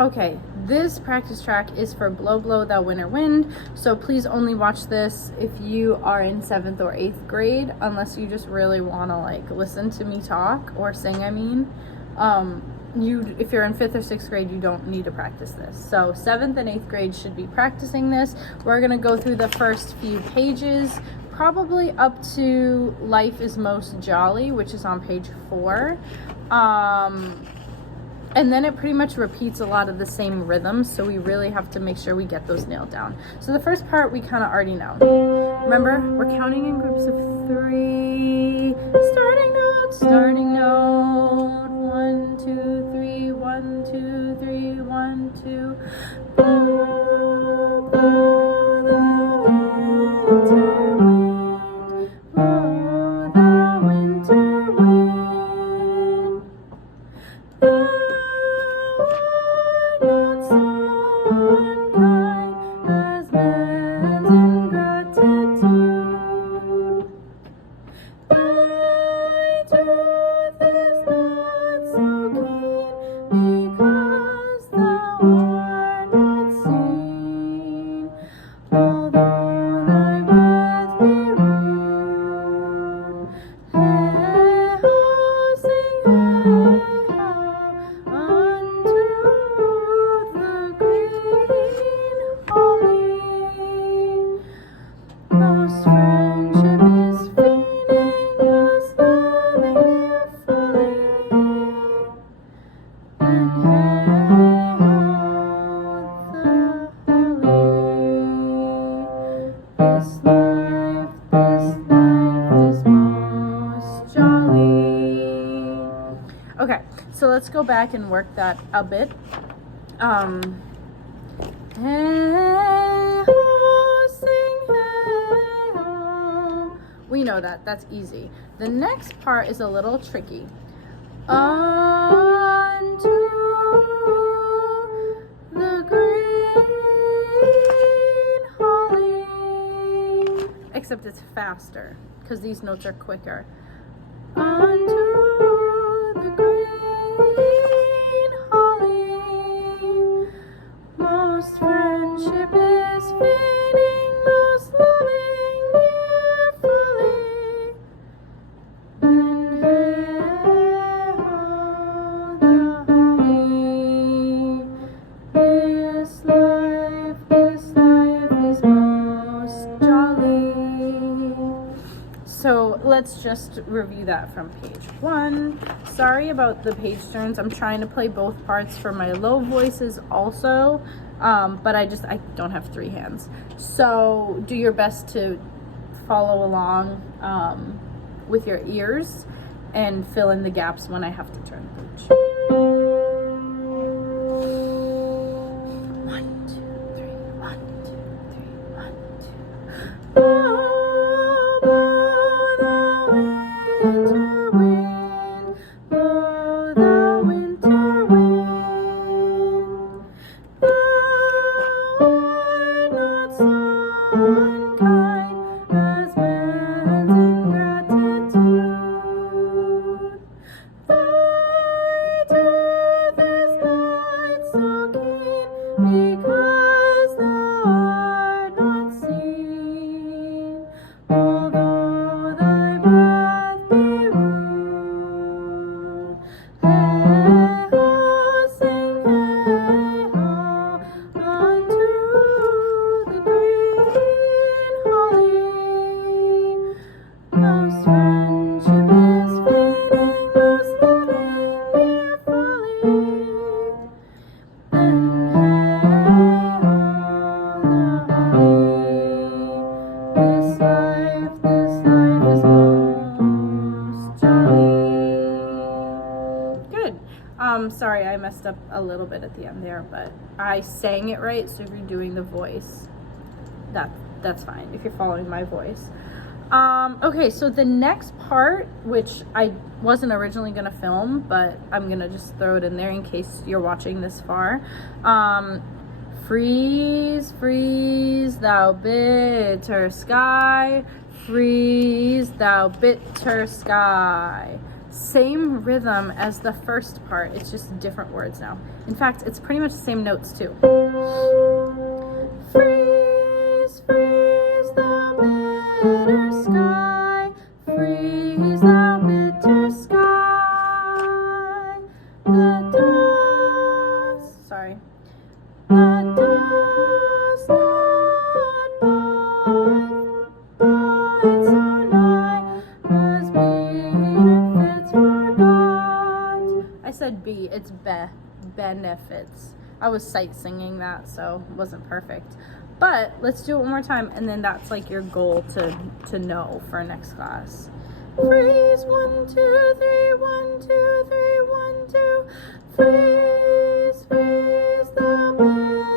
Okay, this practice track is for Blow Blow Thou Winter Wind, so please only watch this if you are in 7th or 8th grade, unless you just really want to like listen to me talk or sing, I mean. If you're in 5th or 6th grade, you don't need to practice this. So 7th and 8th grade should be practicing this. We're going to go through the first few pages, probably up to Life is Most Jolly, which is on page 4. And then it pretty much repeats a lot of the same rhythms, so we really have to make sure we get those nailed down. So the first part we kind of already know. Remember, we're counting in groups of 3. Starting note. 1, 2, 3, 1, 2, 3, 1, 2. Blow, blow the winter wind. Blow the winter wind. Thou art not so unkind as man's ingratitude. Thy truth is not so keen because thou art not seen. Although thy breath be rude, hey ho, sing hey ho, unto the green holly. Most friendship is feeding, most loving dear folly. And hey ho, the holly. This life is most jolly. Okay, so let's go back and work that a bit. Hey ho, sing hey ho. We know that, that's easy. The next part is a little tricky. Unto the green holly. Except it's faster, because these notes are quicker. Unto the green holly. Most friendship is feeding, most loving dear folly. And hey ho, the holly. This life is most jolly. So let's just review that from page 1. Sorry about the page turns. I'm trying to play both parts for my low voices also, but I don't have 3 hands. So do your best to follow along with your ears and fill in the gaps when I have to turn the page. 1, 2, 3, 1, 2, 3, 1, 2. Blow, blow the winter wind. Blow the winter wind. Thou art not so unkind as man's ingratitude. Thy truth is not so keen because thou art not seen. Although thy breath be rude, hey ho, sing hey ho, unto the green holly. Most friendship is feeding, most loving dear folly. And hey ho, the holly. This life is most jolly. Good. Sorry, I messed up a little bit at the end there, but I sang it right, so if you're doing the voice, that's fine, if you're following my voice. Okay, so the next part, which I wasn't originally gonna film, but I'm gonna just throw it in there in case you're watching this far. Freeze, freeze, thou bitter sky. Freeze, thou bitter sky. Same rhythm as the first part, it's just different words now. In fact, it's pretty much the same notes too. Freeze, freeze the bitter sky, freeze the bitter sky, the dust, sorry, the dust not bite so nigh, as benefits forgot. I said B, it's benefits. I was sight singing that, so it wasn't perfect. But let's do it one more time, and then that's like your goal to know for next class. Freeze, 1, 2, 3, 1, 2, 3, 1, 2. Freeze, freeze the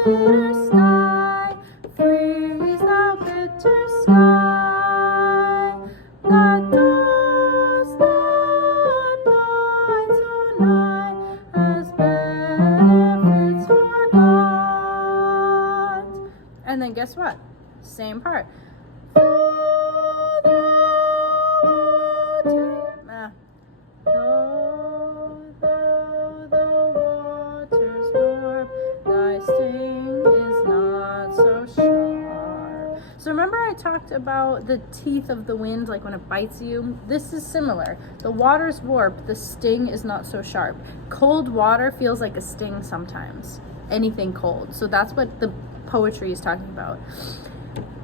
bitter sky. Freeze the bitter sky. The dust not bite so nigh, as benefits forgot. And then guess what? Same part. Though the waters warp, thy sting is not so sharp. So remember I talked about the teeth of the wind, like when it bites you? This is similar. The waters warp, the sting is not so sharp. Cold water feels like a sting sometimes. Anything cold. So that's what the poetry is talking about.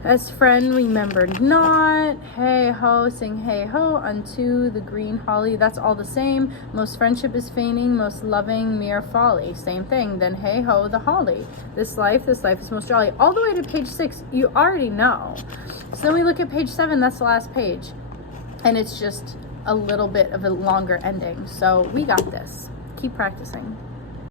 As friend remembered not, hey ho, sing hey ho, unto the green holly. That's all the same. Most friendship is feigning, most loving mere folly. Same thing. Then hey ho, the holly. This life is most jolly. All the way to page 6, you already know. So then we look at page 7, that's the last page. And it's just a little bit of a longer ending. So we got this. Keep practicing.